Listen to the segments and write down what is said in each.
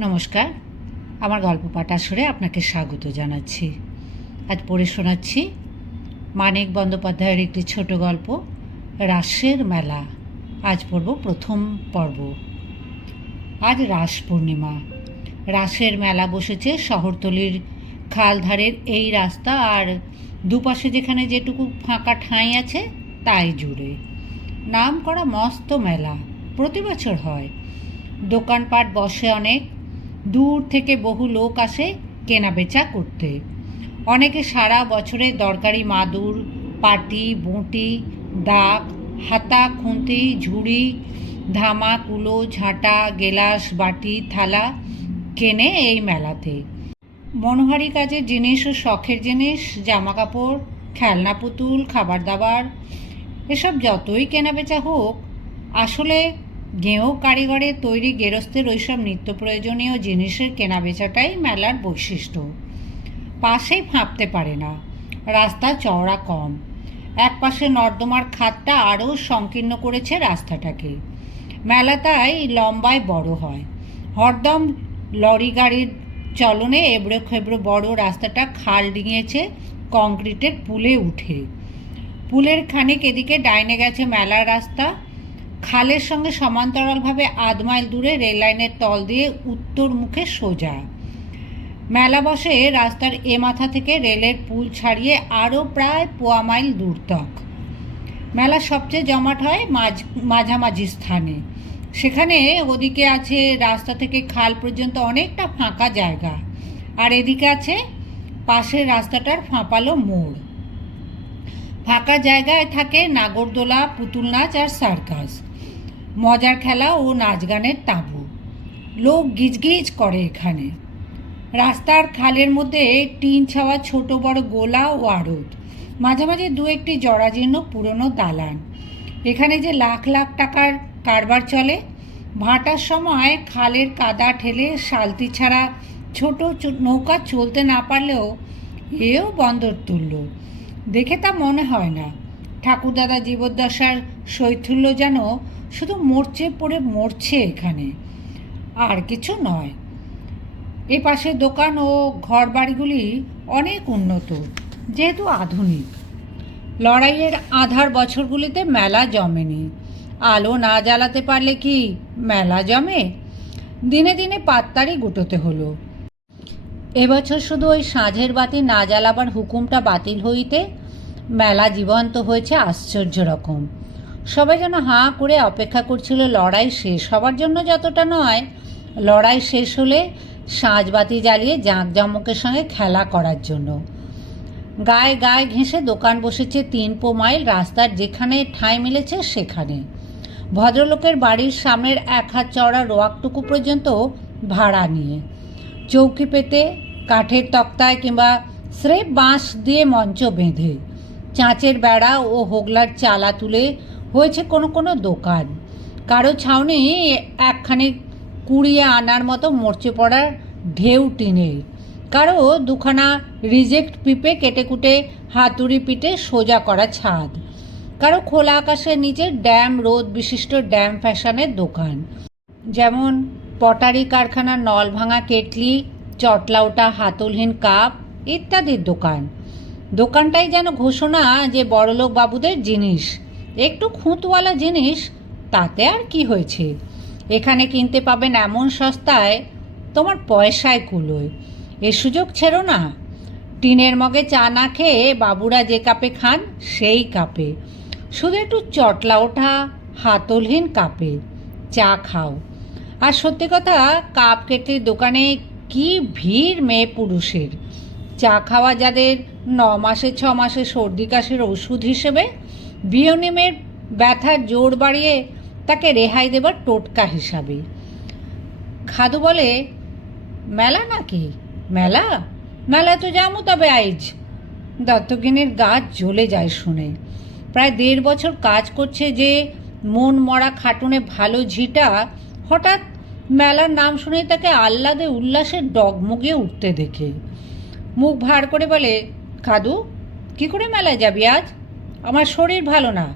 নমস্কার। আমার গল্প পাঠ আসরে আপনাকে স্বাগত জানাচ্ছি। আজ পড়ে শোনাচ্ছি মানিক বন্দ্যোপাধ্যায়ের একটি ছোট গল্প, রাসের মেলা। আজ পড়ব প্রথম পর্ব। আজ রাস পূর্ণিমা। রাসের মেলা বসেছে শহরতলির খালধারের এই রাস্তা আর দুপাশে যেখানে যেটুকু ফাঁকা ঠাঁই আছে, তাই জুড়ে। নাম করা মস্ত মেলা, প্রতি বছর হয়। দোকানপাট বসে অনেক দূর থেকে বহু লোক আসে কেনাবেচা করতে। অনেকে সারা বছরের দরকারি মাদুর, পাটি, বঁটি, দাগ, হাতা, খুন্তি, ঝুড়ি, ধামা, কুলো, ঝাঁটা, গেলাস, বাটি, থালা কেনে এই মেলাতে। মনোহারি কাজের জিনিস ও শখের জিনিস জামা কাপড় খেলনা পুতুল, খাবার দাবার, এসব যতই কেনাবেচা হোক, আসলে গেঁয়ো কারিগরের তৈরি গেরস্তের ওইসব নিত্য প্রয়োজনীয় জিনিসের কেনাবেচাটাই মেলার বৈশিষ্ট্য। পাশেই ফাঁপতে পারে না, রাস্তা চওড়া কম। এক পাশে নর্দমার খাতটা আরও সংকীর্ণ করেছে রাস্তাটাকে। মেলা তাই লম্বায় বড় হয়। হরদম লরি গাড়ির চলনে এবড়ো খেবড়ো বড় রাস্তাটা খাল ডিঙিয়েছে, কংক্রিটের পুলে উঠে। পুলের খানিক এদিকে ডাইনে গেছে মেলার রাস্তা। খালের সঙ্গে সমান্তরালভাবে আধ মাইল দূরে রেল লাইনের তল দিয়ে উত্তর মুখে সোজা। মেলা বসে রাস্তার এ মাথা থেকে রেলের পুল ছাড়িয়ে আরও প্রায় পোয়া মাইল দূর তক। মেলা সবচেয়ে জমাট হয় মাঝ, মাঝামাঝি স্থানে। সেখানে ওদিকে আছে রাস্তা থেকে খাল পর্যন্ত অনেকটা ফাঁকা জায়গা। আর এদিকে আছে পাশের রাস্তাটার ফাঁপালো মোড়। ফাঁকা জায়গায় থাকে নাগরদোলা, পুতুল নাচ আর সার্কাস। মজার খেলা ও নাচ গানের তাঁবু। লোক গিজগিজ করে এখানে। রাস্তার খালের মধ্যে টিন ছাওয়া ছোট বড় গোলা ও আড়ত। মাঝে মাঝে দু একটি জরাজীর্ণ পুরনো দালান। এখানে যে লাখ লাখ টাকার কারবার চলে, ভাটার সময় খালের কাদা ঠেলে শালতি ছাড়া ছোট নৌকা চলতে না পারলেও এও বন্দর তুলল। দেখে তা মনে হয় না। ঠাকুরদাদা জীবদ্দশার শৈথুল্য যেন শুধু মরচে পড়ে মরছে এখানে, আর কিছু নয়। এ পাশে দোকান ও ঘর বাড়িগুলি অনেক উন্নত, যেহেতু আধুনিক। লড়াইয়ের আধার বছরগুলিতে মেলা জমেনি। আলো না জ্বালাতে পারলে কি মেলা জমে? দিনে দিনে পাত্তারি গুটোতে হলো। এবছর শুধু ওই সাঁঝের বাতি না জ্বালাবার হুকুমটা বাতিল হইতে মেলা জীবন্ত হয়েছে আশ্চর্য রকম। সবাই যেন হাঁ করে অপেক্ষা করছিল, লড়াই শেষ হবার জন্য যতটা নয়, লড়াই শেষ হলে সাঁজবাতি জ্বালিয়ে জাঁকজমকের সঙ্গে খেলা করার জন্য। গায়ে গায়ে ঘেঁষে দোকান বসেছে তিন পো মাইল, রাস্তার যেখানে ঠাঁই মিলেছে সেখানে। ভদ্রলোকের বাড়ির সামনের এক হাত চওড়া রোয়াকটুকু পর্যন্ত ভাড়া নিয়ে। চৌকি পেতে, কাঠের তক্তায় কিংবা স্রেফ বাঁশ দিয়ে মঞ্চ বেঁধে। চাঁচের বেড়া ও হোগলার চালা তুলে হয়েছে কোনো কোনো দোকান। কারও ছাউনি একখানে কুড়িয়ে আনার মতো মরচে পড়ার ঢেউ টিনের কারও দুখানা রিজেক্ট পিপে কেটে কুটে হাতুড়ি পিটে সোজা করা ছাদ। কারও খোলা আকাশের নিচে ড্যাম রোদ বিশিষ্ট ড্যাম ফ্যাশনের দোকান। যেমন পটারি কারখানা নল ভাঙা কেটলি চটলাউটা হাতলহীন কাপ ইত্যাদির দোকান। দোকানটাই যেন ঘোষণা যে বড়লোক বাবুদের জিনিস। একটু খুঁতওয়ালা জিনিস, তাতে আর কি হয়েছে? এখানে কিনতে পাবেন এমন সস্তায়, তোমার পয়সায় কুলোয়। এ সুযোগ ছেড়ো না। টিনের মগে চা না খেয়ে বাবুরা যে কাপে খান, সেই কাপে। শুধু একটু চটলা ওঠা, হাতলহীন কাপে। চা খাও। আর সত্যি কথা, কাপ কেটলির দোকানে কি ভিড় মেয়ে পুরুষের? চা খাওয়া যাদের ন মাসে, ছ মাসে সর্দি কাশির ওষুধ হিসেবে? বিয়নিমের ব্যথার জোর বাড়িয়ে তাকে রেহাই দেবার টোটকা হিসাবে। খাদু বলে, মেলা নাকি? মেলা? মেলা তো যামু তবে আইজ। দত্তগিনের গাছ জ্বলে যায় শুনে। প্রায় দেড় বছর কাজ করছে যে মন মরা খাটুনে ভালো ঝিটা, হঠাৎ মেলার নাম শুনেই তাকে আহ্লাদে উল্লাসে ডগমগিয়ে উঠতে দেখে। মুখ ভার করে বলে, খাদু, কি করে মেলায় যাবি আজ? আমার শরীর ভালো না।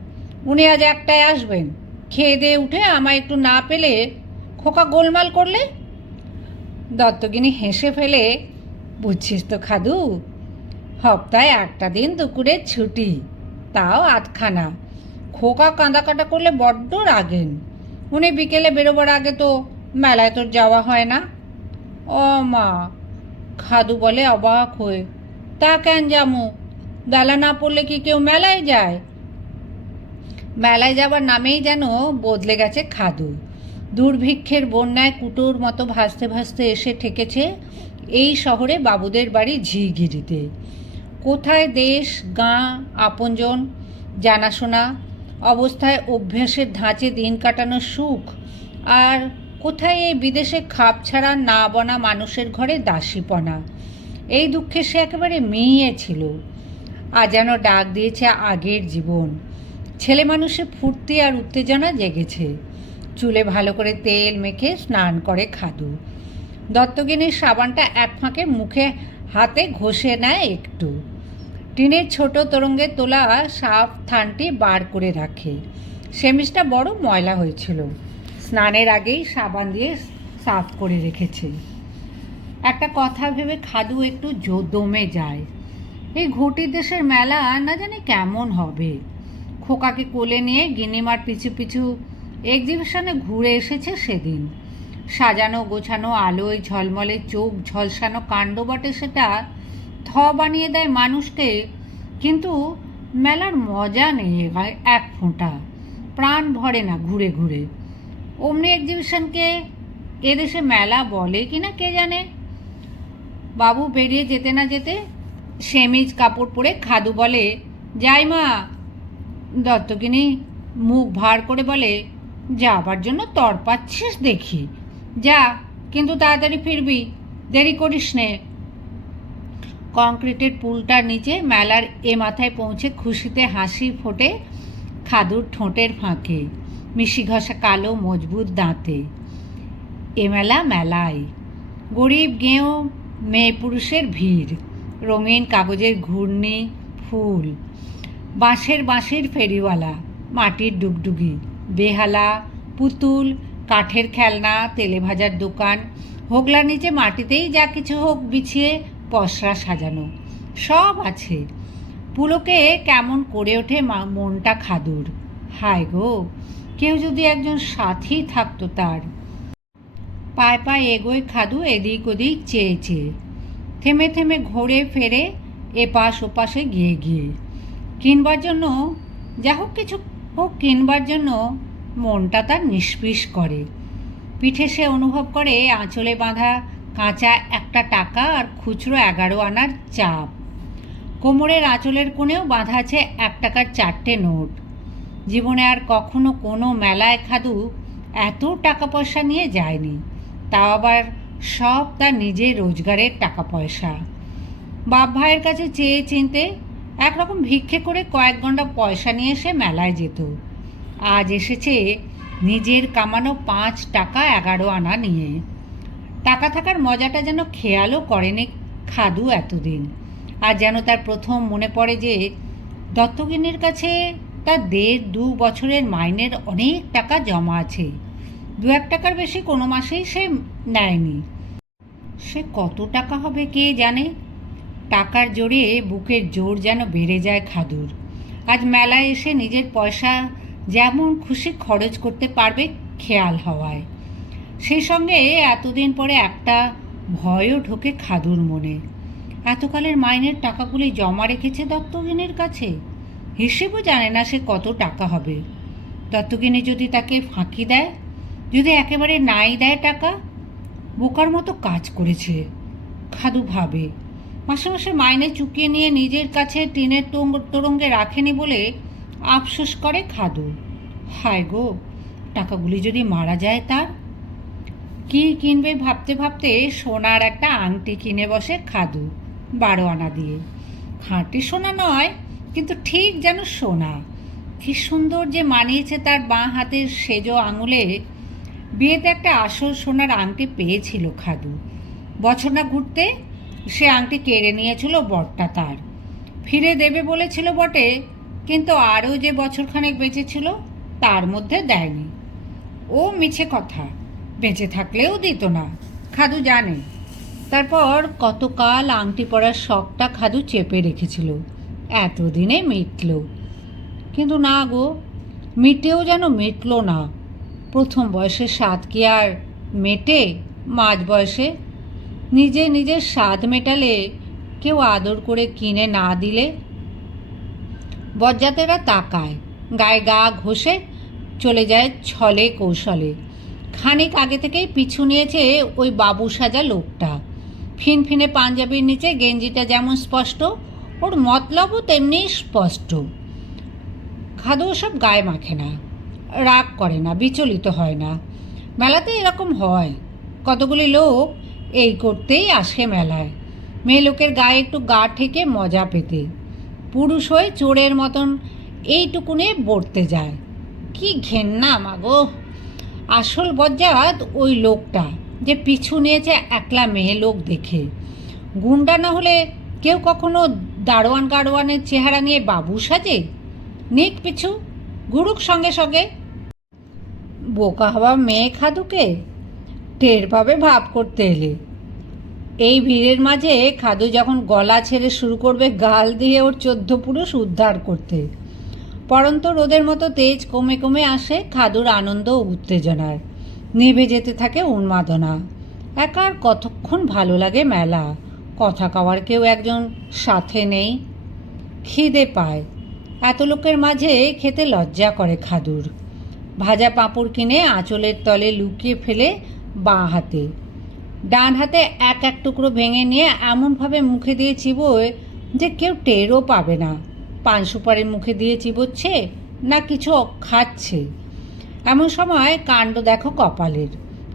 উনি আজ একটায় আসবেন। খেয়ে দিয়ে উঠে আমায় একটু না পেলে খোকা গোলমাল করলে? দত্তগিনী হেসে ফেলে, বুঝছিস তো খাদু হপ্তায় একটা দিন দুপুরের ছুটি, তাও আধখানা। খোকা কাঁদা কাটা করলে বড্ড রাগেন। উনি বিকেলে বেরোবার আগে তো মেলায় তোর যাওয়া হয় না? ও মা, খাদু বলে অবাক হয়ে, তা কেন যামু বেলা না পড়লে কি কেউ মেলায় যায়? মেলায় যাবার নামেই যেন বদলে গেছে খাদু। দুর্ভিক্ষের বন্যায় কুটোর মতো ভাসতে ভাসতে এসে ঠেকেছে এই শহরে বাবুদের বাড়ি ঝিগিরিতে কোথায় দেশ, গাঁ, আপনজন, জানাশোনা, অবস্থায় অভ্যাসের ধাঁচে দিন কাটানোর সুখ, আর কোথায় এই বিদেশে খাপ ছাড়া না বনা মানুষের ঘরে দাসীপনা। এই দুঃখে সে একেবারে মিয়ে ছিল। আজ যেন ডাক দিয়েছে আগের জীবন। ছেলে মানুষে ফুর্তি আর উত্তেজনা জেগেছে। চুলে ভালো করে তেল মেখে স্নান করে খাদু। দত্তগিনীর সাবানটা এক ফাঁকে মুখে, হাতে ঘষে নেয় একটু। টিনের ছোট তরঙ্গে তোলা সাফ থানটি বার করে রাখে। সেমিসটা বড় ময়লা হয়েছিল। স্নানের আগেই সাবান দিয়ে সাফ করে রেখেছে। একটা কথা ভেবে খাদু একটু জো- দমে যায়। এই ঘটি দেশের মেলা না জানি কেমন হবে। খোকাকে কোলে নিয়ে গিনিমার পিছু পিছু এক্সিবিশনে ঘুরে এসেছে সেদিন। সাজানো গোছানো আলোয় ঝলমলে চোখ ঝলসানো কাণ্ড বটে সেটা থ বানিয়ে দেয় মানুষকে। কিন্তু মেলার মজা নেই এক ফোঁটা। প্রাণ ভরে না ঘুরে ঘুরে। অমনি এক্সিবিশনকে এদেশে মেলা বলে কি না কে জানে? বাবু বেরিয়ে যেতে না যেতে সেমিজ কাপড় পরে খাদু বলে, যাই মা। দত্তকিনী মুখ ভার করে বলে, যাবার জন্য তর পাচ্ছিস দেখি। যা, কিন্তু তাড়াতাড়ি ফিরবি, দেরি করিস নে। কংক্রিটের পুলটার নিচে মেলার এ মাথায় পৌঁছে খুশিতে হাসি ফোটে খাদুর ঠোঁটের ফাঁকে, মিশি ঘষা কালো মজবুত দাঁতে। এ মেলা মেলায়, গরিব গেঁয়ো মেয়ে পুরুষের ভিড়। রঙিন কাগজের ঘূর্ণি, ফুল, বাঁশের বাঁশের ফেরিওয়ালা, মাটির ডুগডুগি, বেহালা, পুতুল, কাঠের খেলনা, তেলে ভাজার দোকান, হোগলার নিচে মাটিতেই যা কিছু হোক বিছিয়ে পসরা সাজানো, সব আছে। পুলকে কেমন করে ওঠে মনটা খাদুর। হায় গো, কেউ যদি একজন সাথী থাকতো তার। পায়ে পায়ে এগোয় খাদু এদিক ওদিক চেয়ে চেয়ে। থেমে থেমে ঘোরে ফেরে এপাশ ওপাশে গিয়ে গিয়ে। কিনবার জন্য, যা হোক কিছু হোক কিনবার জন্য মনটা তার নিষ্পিস করে। পিঠে সে অনুভব করে আঁচলে বাঁধা কাঁচা একটা টাকা আর খুচরো এগারো আনার চাপ। কোমরের আঁচলের কোণেও বাঁধা আছে এক টাকার চারটে নোট। জীবনে আর কখনো কোনো মেলায় খাদু এত টাকা পয়সা নিয়ে যায়নি। তাও আবার সব তার নিজের রোজগারের টাকা পয়সা বাপ ভাইয়ের কাছে চেয়ে চিনতে একরকম ভিক্ষে করে কয়েক ঘণ্টা পয়সা নিয়ে সে মেলায় যেত। আজ এসেছে নিজের কামানো পাঁচ টাকা এগারো আনা নিয়ে। টাকা থাকার মজাটা যেন খেয়ালও করেনি খাদু এতদিন। আর যেন তার প্রথম মনে পড়ে যে দত্তগিনীর কাছে তার দেড় দু বছরের মাইনের অনেক টাকা জমা আছে। দু এক টাকার বেশি কোনো মাসেই সে নেয়নি। সে কত টাকা হবে কে জানে? টাকার জোরে বুকের জোর যেন বেড়ে যায় খাদুর। আজ মেলায় এসে নিজের পয়সা যেমন খুশি খরচ করতে পারবে খেয়াল হওয়ায়। সেই সঙ্গে এতদিন পরে একটা ভয়ও ঢোকে খাদুর মনে। এতকালের মাইনের টাকাগুলি জমা রেখেছে দত্তগিনীর কাছে? হিসেবও জানে না সে কত টাকা হবে। দত্তগিনী যদি তাকে ফাঁকি দেয়, যদি একেবারে নাই দেয় টাকা বোকার মতো কাজ করেছে। খাদু ভাবে মাসে মাসে মাইনে চুকিয়ে নিয়ে নিজের কাছে টিনের তোরঙ্গে রাখেনি বলে আফসোস করে খাদু। হায় গো, টাকাগুলি যদি মারা যায় তার? কি কিনবে ভাবতে ভাবতে সোনার একটা আংটি কিনে বসে খাদু বারো আনা দিয়ে। খাঁটি সোনা নয়, কিন্তু ঠিক যেন সোনা। কি সুন্দর যে মানিয়েছে তার বাঁ হাতের সেজো আঙুলে বিয়েতে একটা আসল সোনার আংটি পেয়েছিল খাদু। বছর না ঘুরতে সে আংটি কেড়ে নিয়েছিল বরটা তার। ফিরে দেবে বলেছিল বটে, কিন্তু আরও যে বছরখানেক বেঁচেছিল তার মধ্যে দেয়নি। ও মিছে কথা, বেঁচে থাকলেও দিত না, খাদু জানে। তারপর কতকাল আংটি পরার শখটা খাদু চেপে রেখেছিল, এতদিনে মিটল। কিন্তু না গো, মিটেও যেন মিটলো না। প্রথম বয়সে স্বাদ কি আর মেটে? মাঝ বয়সে? নিজে নিজের স্বাদ মেটালে কেউ আদর করে কিনে না দিলে? বজ্জাতেরা তাকায়, গায়ে গা ঘষে চলে যায় ছলে কৌশলে। খানিক আগে থেকেই পিছু নিয়েছে ওই বাবু সাজা লোকটা। ফিনফিনে পাঞ্জাবির নিচে গেঞ্জিটা যেমন স্পষ্ট, ওর মতলবও তেমনি স্পষ্ট। খাদু সব গায়ে মাখে না। রাগ করে না, বিচলিত হয় না। মেলাতে এরকম হয়। কতগুলি লোক এই করতেই আসে মেলায়। মেয়ে লোকের গায়ে একটু গা ঠেকে মজা পেতে। পুরুষ হয়ে চোরের মতন এইটুকুনে বর্তে যায়। কি ঘেন্না মাগো! আসল বজ্জাত ওই লোকটা যে পিছু নিয়েছে একলা মেয়ে লোক দেখে। গুন্ডা না হলে কেউ কখনো দারোয়ান গাড়োয়ানের চেহারা নিয়ে বাবু সাজে? নিক পিছু, ঘুরুক সঙ্গে সঙ্গে। বোকা হওয়া মেয়ে খাদুকে টের পাবে ভাব করতে এলে। এই ভিড়ের মাঝে খাদু যখন গলা ছেড়ে শুরু করবে গাল দিয়ে ওর চোদ্দ পুরুষ উদ্ধার করতে। পরন্ত রোদের মতো তেজ কমে কমে আসে খাদুর আনন্দ ও উত্তেজনার নেভে যেতে থাকে উন্মাদনা। একার কতক্ষণ ভালো লাগে মেলা? কথা কওয়ার কেউ একজন সাথে নেই। খিদে পায়। এত লোকের মাঝে খেতে লজ্জা করে খাদুর। ভাজা পাঁপড় কিনে আঁচলের তলে লুকিয়ে ফেলে বাঁ হাতে। ডান হাতে এক এক টুকরো ভেঙে নিয়ে এমনভাবে মুখে দিয়ে চিবোয় যে কেউ টেরও পাবে না। পান সুপারি মুখে দিয়ে চিবোচ্ছে না কিছু খাচ্ছে। এমন সময় কাণ্ড দেখো কপালের।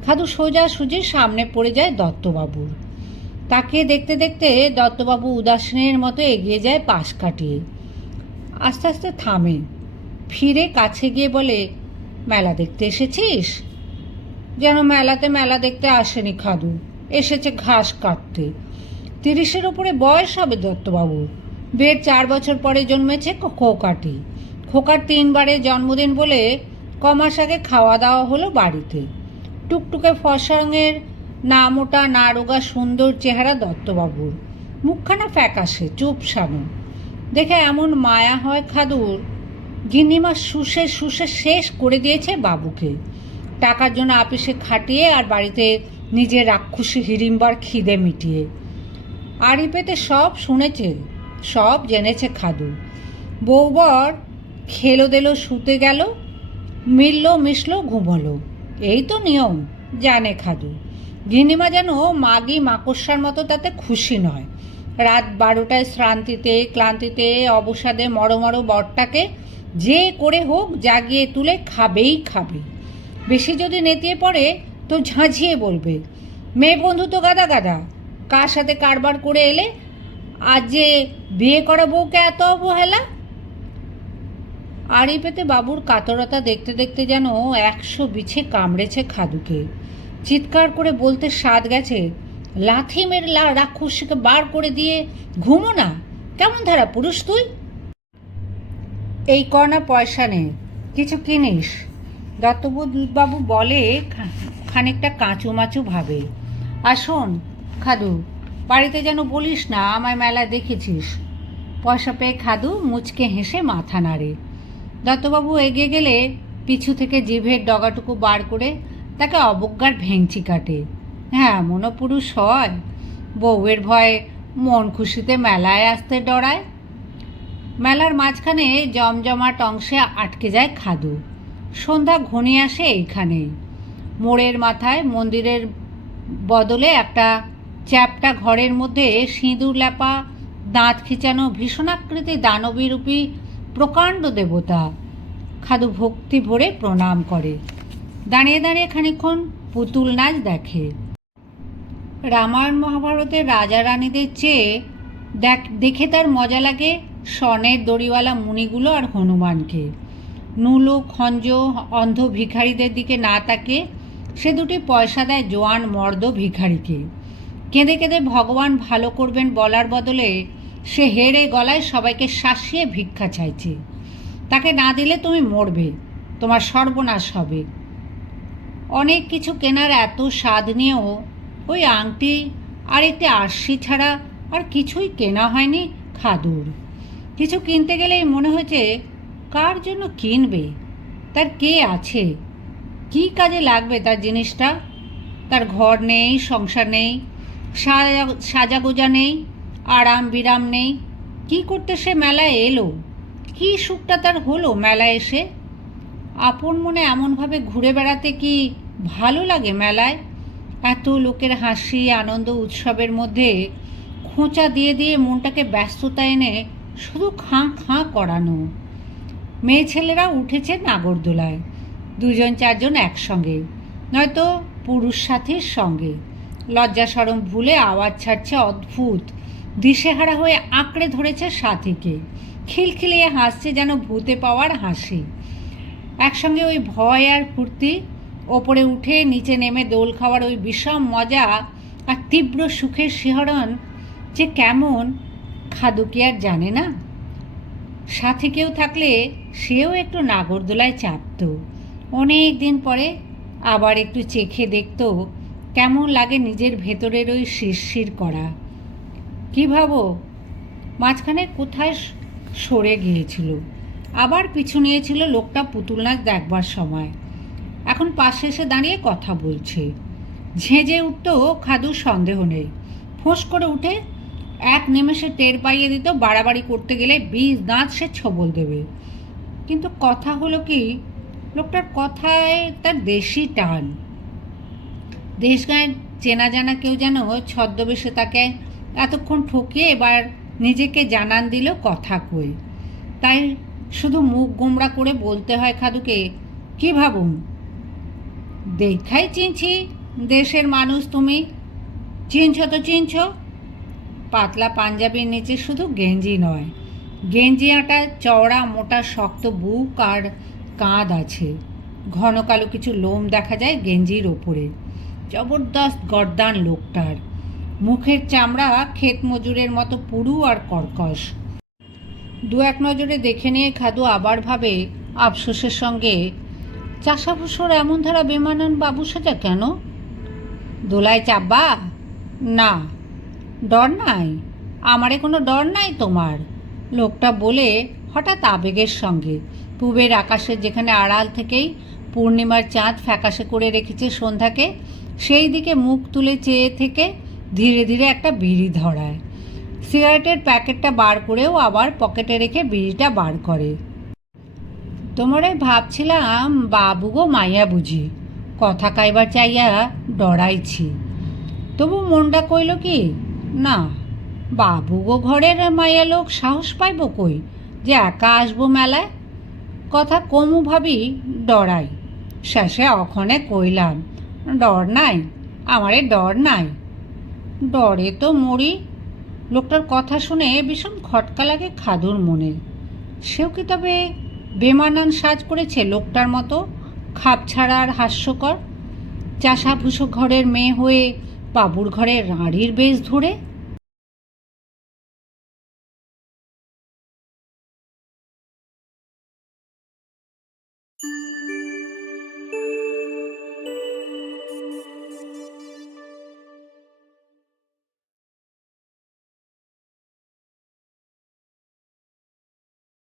খাদু সোজা সুজি সামনে পড়ে যায় দত্তবাবুর। তাকে দেখতে দেখতে দত্তবাবু উদাসীনের মতো এগিয়ে যায় পাশ কাটিয়ে। আস্তে আস্তে থামে। ফিরে কাছে গিয়ে বলে মেলা দেখতে এসেছিস? যেন মেলাতে মেলা দেখতে আসেনি খাদু। এসেছে ঘাস কাটতে। তিরিশের ওপরে বয়স হবে দত্তবাবুর বিয়ের চার বছর পরে জন্মেছে খোকাটি। খোকার তিনবারে জন্মদিন বলে কমাস আগে খাওয়া দাওয়া হলো বাড়িতে। টুকটুকে ফর্সা রঙের না মোটা, না রোগা, সুন্দর চেহারা দত্তবাবুর। মুখখানা ফ্যাকাশে চুপ সানো দেখে এমন মায়া হয় খাদুর। গিন্নিমা শুষে শুষে শেষ করে দিয়েছে বাবুকে। টাকার জন্য আপিসে খাটিয়ে আর বাড়িতে নিজের রাক্ষসী হিড়িম্বার খিদে মিটিয়ে। আড়ি পেতে সব শুনেছে, সব জেনেছে খাদু। বউবর খেলো দেলো শুতে গেল, মিলল মিশল ঘুমলো। এই তো নিয়ম, জানে খাদু। গিনিমা যেন মাগি মাকড়সার মতো তাতে খুশি নয়। রাত বারোটায় শ্রান্তিতে, ক্লান্তিতে, অবসাদে মরো বরটাকে যে করে হোক জাগিয়ে তুলে খাবেই খাবে। বেশি যদি নেতিয়ে পড়ে, তো ঝাঁঝিয়ে বলবে, মেয়ে বন্ধু তো গাদা গাদা, কার সাথে কারবার করে এলে? আর যে বিয়ে করা বউকে এত অবহেলা? আড়ি পেতে বাবুর কাতরতা দেখতে দেখতে যেন একশো বিছে কামড়েছে খাদুকে। চিৎকার করে বলতে স্বাদ গেছে, লাথি মেরে রাক্ষসীকে বার করে দিয়ে ঘুমো না। কেমন ধারা পুরুষ তুই? এই কনা পয়সা নেই কিছু কিনিস। দত্তবাবু বলে, খানিকটা কাঁচু মাচু ভাবে আসুন খাদু, বাড়িতে যেন বলিস না, আমায় মেলায় দেখেছিস। পয়সা পেয়ে খাদু মুচকে হেসে মাথা নাড়ে। দত্তবাবু এগিয়ে গেলে, পিছু থেকে জিভের ডগাটুকু বার করে তাকে অবজ্ঞার ভেঙচি কাটে। হ্যাঁ মনোপুরুষ হয়। বউয়ের ভয়ে মন খুশিতে মেলায় আসতে ডরায়। মেলার মাঝখানে জমজমাট অংশে আটকে যায় খাদু। সন্ধ্যা ঘনিয়ে আসে এইখানেই মোড়ের মাথায় মন্দিরের বদলে একটা চ্যাপটা ঘরের মধ্যে সিঁদুর ল্যাপা দাঁত খিচানো ভীষণাকৃতি দানবীরূপী প্রকাণ্ড দেবতা খাদু ভক্তি ভরে প্রণাম করে। দাঁড়িয়ে দাঁড়িয়ে খানিক্ষণ পুতুল নাচ দেখে। রামায়ণ মহাভারতের রাজা রানীদের চেয়ে দেখ, দেখে তার মজা লাগে স্বর্ণের দড়িওয়ালা মুনিগুলো আর হনুমানকে। নুলু, খঞ্জ, অন্ধ ভিখারিদের দিকে না তাকে সে দুটি পয়সা দেয় জোয়ান মর্দ ভিখারিকে। কেঁদে কেঁদে ভগবান ভালো করবেন বলার বদলে সে হেরে গলায় সবাইকে শাসিয়ে ভিক্ষা চাইছে। তাকে না দিলে তুমি মরবে, তোমার সর্বনাশ হবে। অনেক কিছু কেনার এত স্বাদ নিয়েও ওই আংটি আর একটি আরশি ছাড়া আর কিছুই কেনা হয়নি খাদুর। কিছু কিনতে গেলেই মনে হয়েছে কার জন্য কিনবে? তার কে আছে? কি কাজে লাগবে তার জিনিসটা? তার ঘর নেই, সংসার নেই, সাজা, সাজাগোজা নেই আরাম বিরাম নেই। কি করতে সে মেলায় এলো? কি সুখটা তার হলো মেলায় এসে? আপন মনে এমনভাবে ঘুরে বেড়াতে কি ভালো লাগে মেলায়? এত লোকের হাসি, আনন্দ, উৎসবের মধ্যে খোঁচা দিয়ে দিয়ে মনটাকে ব্যস্ততা এনে শুধু খাঁ খাঁ করানো। মেয়ে ছেলেরা উঠেছে নাগরদোলায়। দুজন চারজন একসঙ্গে। নয়তো পুরুষ সাথীর সঙ্গে। লজ্জা সরম ভুলে আওয়াজ ছাড়ছে অদ্ভুত। দিশেহারা হয়ে আঁকড়ে ধরেছে সাথীকে। খিলখিলিয়ে হাসছে যেন ভূতে পাওয়ার হাসি। একসঙ্গে ওই ভয় আর ফুর্তি। ওপরে উঠে নিচে নেমে দোল খাওয়ার ওই বিষম মজা আর তীব্র সুখের শিহরণ যে কেমন খাদু কি আর জানে না। সাথে কেউ থাকলে সেও একটু নাগরদোলায় চাপত। অনেক দিন পরে আবার একটু চেখে দেখত কেমন লাগে নিজের ভেতরের ওই শিরশির করা। কি ভাবো, মাঝখানে কোথায় সরে গিয়েছিল। আবার পিছু নিয়েছিল লোকটা পুতুল নাচ দেখবার সময়। এখন পাশে এসে দাঁড়িয়ে কথা বলছে। ঝেঁঝে উঠতো খাদুর সন্দেহ নেই। ফোঁস করে উঠে এক নিমেষে টের পাইয়ে দিত, বাড়াবাড়ি করতে গেলে বীজ দাঁত সে ছবল দেবে। কিন্তু কথা হলো কি, লোকটার কথায় তার দেশি টান। দেশ গায়ের চেনা জানা কেউ যেন ছদ্মবেশে তাকে এতক্ষণ ঠকিয়ে এবার নিজেকে জানান দিল কথা কই। তাই শুধু মুখ গোমড়া করে বলতে হয় খাদুকে, কি ভাবুন? দেখাই চিনছি, দেশের মানুষ তুমি। চিনছ তো চিনছ? পাতলা পাঞ্জাবির নিচে শুধু গেঞ্জি নয়। গেঞ্জি আটা চওড়া, মোটা, শক্ত বুক আর কাঁধ আছে। ঘন কালো কিছু লোম দেখা যায় গেঞ্জির ওপরে। জবরদস্ত গর্দান লোকটার। মুখের চামড়া ক্ষেত মজুরের মতো পুরু আর কর্কশ। দু এক নজরে দেখে নিয়ে খাদু আবার ভাবে আফসোসের সঙ্গে, চাষাভুষোর এমন ধারা বেমানান বাবু সাজা কেন? দোলায় চাপবা? না। ডর নাই? আমারে কোনো ডর নাই তোমার? লোকটা বলে, হঠাৎ আবেগের সঙ্গে। পূবের আকাশে যেখানে আড়াল থেকেই পূর্ণিমার চাঁদ ফ্যাকাশে করে রেখেছে সন্ধ্যাকে, সেই দিকে মুখ তুলে চেয়ে থেকে ধীরে ধীরে একটা বিড়ি ধরায়। সিগারেটের প্যাকেটটা বার করেও আবার পকেটে রেখে বিড়িটা বার করে। তোমারে ভাবছিলাম, বাবু গো, মাইয়া বুঝি। কথা কাইবার চাইয়া ডরাইছি। তবু মনটা কইল কি না বাবু গো ঘরের মাইয়া লোক সাহস পাইব কই যে একা আসব মেলায়? কথা কমু ভাবি ডরাই। শেষে অখনে কইলাম, ডর নাই, আমারে ডর নাই। ডরে তো মরি। লোকটার কথা শুনে ভীষণ খটকা লাগে খাদুর মনে। সেও কি তবে বেমানান সাজ করেছে লোকটার মতো? খাপ ছাড়া আর হাস্যকর? চাষাভুষো ঘরের মেয়ে হয়ে বাবুর ঘরে রাঁড়ির বেশ ধরে